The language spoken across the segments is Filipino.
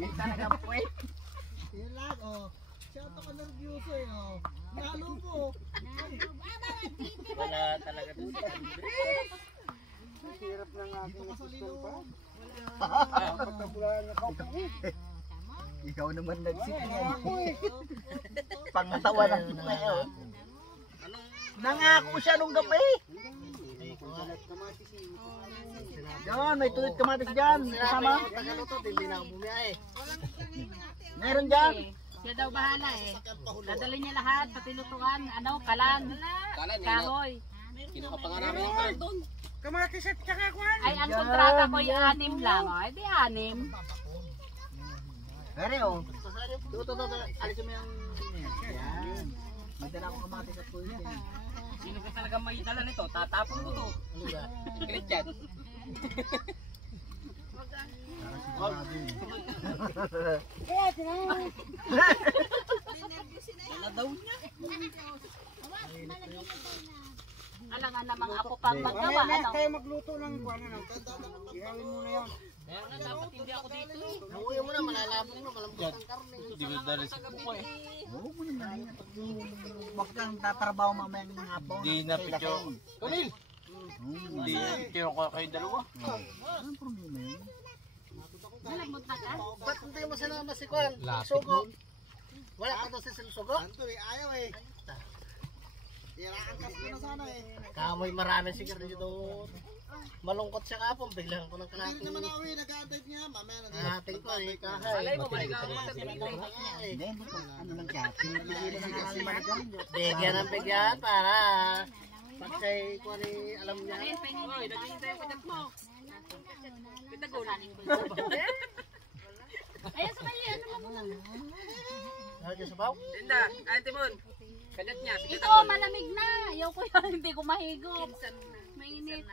Talaga po eh. Yan lang, oh. Siya ito ka nervyoso eh, oh. Nalo mo. Wala talaga doon sa Andres. Hirap ng aking assistant pa. Ikaw naman nagsikinyan. Pangatawanan mo kayo. Nangako siya nung gabi. Diyan, may tuwid kamatis dyan. Kasama. Hindi na ako bumiyahe. Meron dyan. Siya daw bahala eh. Dadali niya lahat, pati lutuan, kalan, kahoy. Kinakapangarami ng card doon. Kamatis at saka kuhan. Ay, ang kontrata ko ay 6 lang. O, edi 6. Pero oh. Ito. Alisin mo yung... Yan. May dala akong kamatis at tuwid yan. Sino ka talaga may dala nito? Tatapon ko to. Kilit yan. Dala daw niya. Alangan namang ako pang magawa. Tayo magluto ng kuhan na. Gawin mo na yan. Kaya nga dapat hindi ako dito eh. Nauwi mo na, malalabong na, malambot ang karne. Hindi ko dali sa buko eh. Oo mo naman. Huwag kang tatrabaho mamaya ng hapon. Hindi na pidyo. Kunil! Hindi na pidyo ko kayo dalawa. Anong problema yun? Malamot na ka? Ba't hindi mo sinama si Kwan? Sugo. Wala ka daw si Sugo? Antoy, ayaw eh. Iraangkas mo na sana eh. Kamoy marami siguro dito doon. Malungkot siya kapon, biglang ko ng kalaki. Hindi naman awi, nag-aantay niya, mamaya na dito. Ating ko eh, kahay. Alay mo, maligaw mo sa pinili. Hindi, ano lang siya. Pinipigilan na nga naman ito. Bigyan ng bigyan para pagkay ko ni alam niya. Oy, naghihintay ang padat mo. Pitagol. Ayan sa kanya, ano mo lang. Lagi sa baw? Linda, ay Timon. Kadat niya, sige Ito, malamig na. Ayaw ko yan, hindi ko mahigop. Mainit.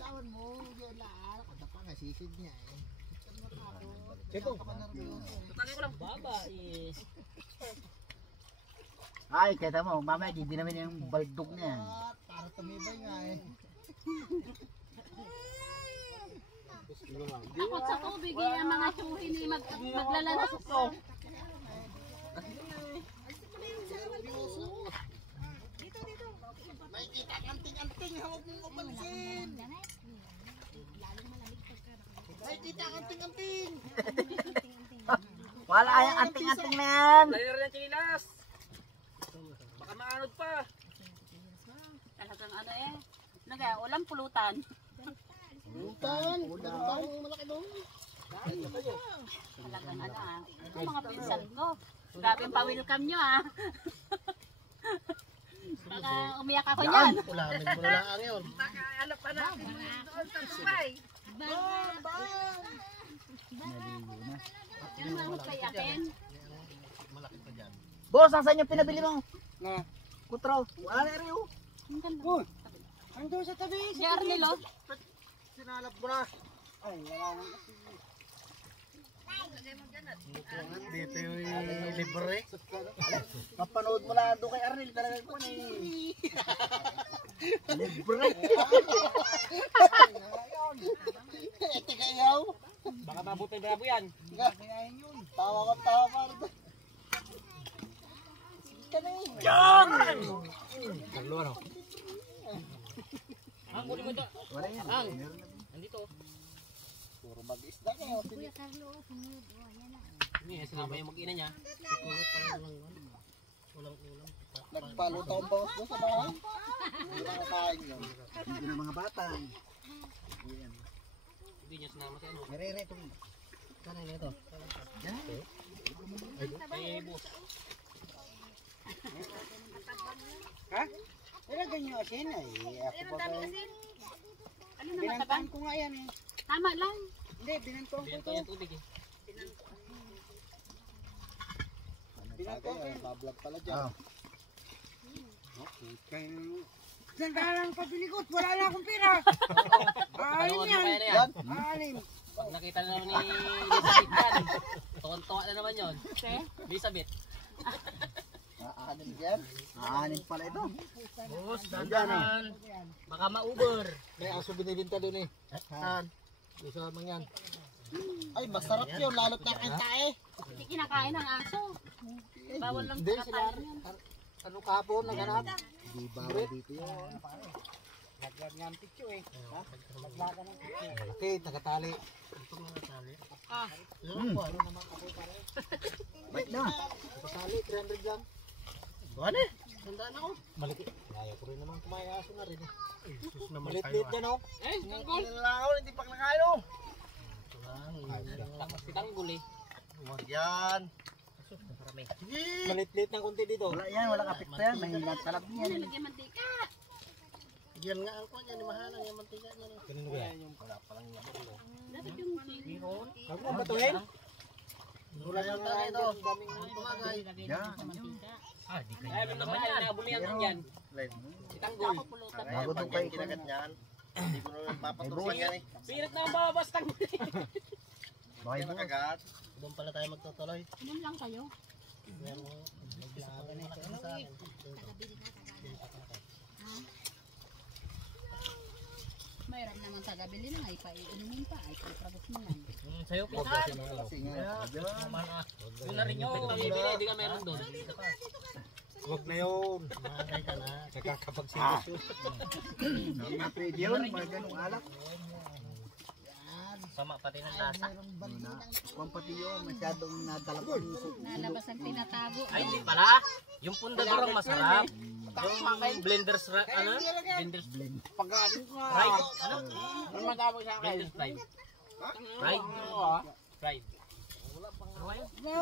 Tawan mo, yun lang. Kada pa nga, sisid niya eh. Ito. Tutangin ko lang. Baba is. Ay, kaya mo, mamaya hindi namin yung baldog niya. Para tumibay nga eh. Takot sa tubig eh, ang mga tsuhin eh, maglalanas. May kita anting-anting, hawag mong upalisin. May kita anting-anting. Wala yung anting-anting na yan. Dali na rin ang chinilas. Baka maanod pa. Talagang ano eh. Ano kaya, ulam pulutan. Butan, butan, malaki doon. Talagang ano ah. Ito mga pinsan ko. Grabe yung pa-welcome nyo ah. Baka umiyak ako niyan. Ulamin mo na lang yun. Ano pa natin doon sa Dubai. Yung mga kay akin. Malaki pa dyan. Boss, asan yung pinabili mo? Na. Kutro. Wala na rin yun. Ang ganda. Ando sa tabi. Jarnilo. Sinalap mo na. Ay, wala nang kasi. Dito yung libre. Kapanood mo lang doon kay Arnel. Talaga ko na eh. Libre. Ete kayaw. Baka mabuti bravo yan. Kakayain yun. Tawa ko tawa pa rin. Taglo ano? Ang kunin mo ito. Wala yan. Ang. Nandito. Puro mag-isda kayo. Hindi, sinama yung mag-ina niya. Walang ulam. Nagpaluto ang bawas doon sa bahay. Hindi na kakain yun. Hindi na mga bata. Hindi niya sinama sa ano. Merere ito. Kanan na ito. Ay, boss. Ha? Ilagay nyo asin ay. Ako pa ba? Ano naman Binantaan tabang? ko nga yan eh. Tama lang. Hindi, binantuan ko Binto ito. yung tubig eh. Binantuan ko. Bablog pala dyan. Okay. Sandalang pabilikot, wala na akong pira. Aalim Panood mo yan. kaya na yan. Aalim. Pag nakita na naman ni Elizabeth yan. Tuwan-tuwa na naman yun. Okay. Elizabeth. Aalim dyan. Aanin pala ito. Boss, dandahan. Baka ma-uber. May aso binibinta doon eh. Saan? Isa man yan. Ay, masarap yun, lalo't na kentae. Hindi kinakain ng aso. Bawal lang Hindi, kakain yan. Ano kahapon, naganap? Hindi bawal dito yun. Lagyan nga ang picture eh. Ha? Lagyan ng picture. Okay, tagatali. Bait na. Tagatali, 300 lang. Buwan eh. Tandaan ako. Malaki. Kaya ko rin naman kumain aso na rin eh. Sus naman Malit-lit yan oh. Tanggol. Hindi pa nakain oh. Tanggol eh. Huwag yan. Malit-lit ng konti dito. Wala yan, wala kapit yan. Mahina talab Yan, nilagyan mantika. yan nga ang kwan yan, mahalang yung mantika niya. Kanino ba yan? Wala palang labot. Dapat yung sihon. Huwag mo batuhin. Wala yung tayo ito. Tumagay. Ilagay na sa mantika. Ay, ano naman yan? Nabulihan lang yan. Tanggol. Pupulutan. Bago itong kayo kinagat niyan. Hindi ko na papaturuan yan eh. Pirat na ang babas tanggol. Bakit mo kagat? Doon pala tayo magtutuloy. Ilan lang kayo? Mayroon naman tagabili na ay paiinumin pa. Ay pagprabot mo yan. Sa'yo po. Doon na rin yun. Pag-ibili, di ka meron doon. Huwag na yun. Makakay ka na. Nakakapagsilos yun. Mga pwede yun, mga ganong alak. Sama pati ng lasa. Kung pati yun, masyadong nadalap ang suko. Nalabas ang tinatago. Ay, hindi pala. Yung pundadurang masarap. Yung blenders, ano? Blenders Pagkain ko nga. fried. Ano? Ano matapos sa akin? Blenders fried. Fried. Fried.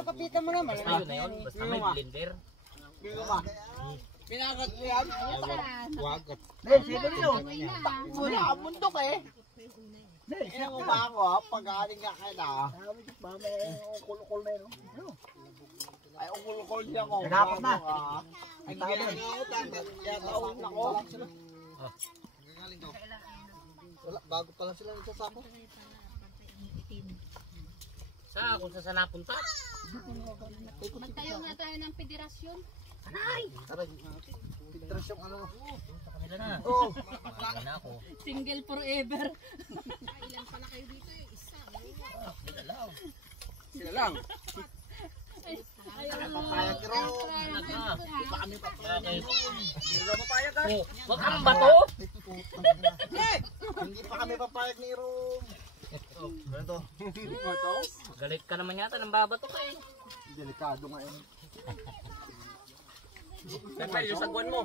Kapitan mo naman. Basta yun na yun. Basta may blender. Bino ba? Pinagat mo yan? Ayan. Wagat. Sige nyo. Wala ka bundok eh. Ina mo ba ako ha? Pag-aaling ka kayo na. Ukul-ukul na yun. Ay, ukul-ukul niya ko. Dapat na. Ay, ginagawa ko. Yataon ako. Wala, bago pa lang sila nagsasako. Sa kung saan napunta. Magtayo nga tayo ng federasyon. Tara, pintras yung ano. Sa kanila na. Oh, Wala na ako. Single forever. sila lang. Ayaw Papayag ni Ro. Pa kami papayag. Hindi ka papayag ha? Oh, wag kang bato. Hindi pa kami papayag ni Ro. Ito. Ito? Galit ka naman yata ng babato ka eh. Delikado nga yun. Siyempre, yung sagwan mo.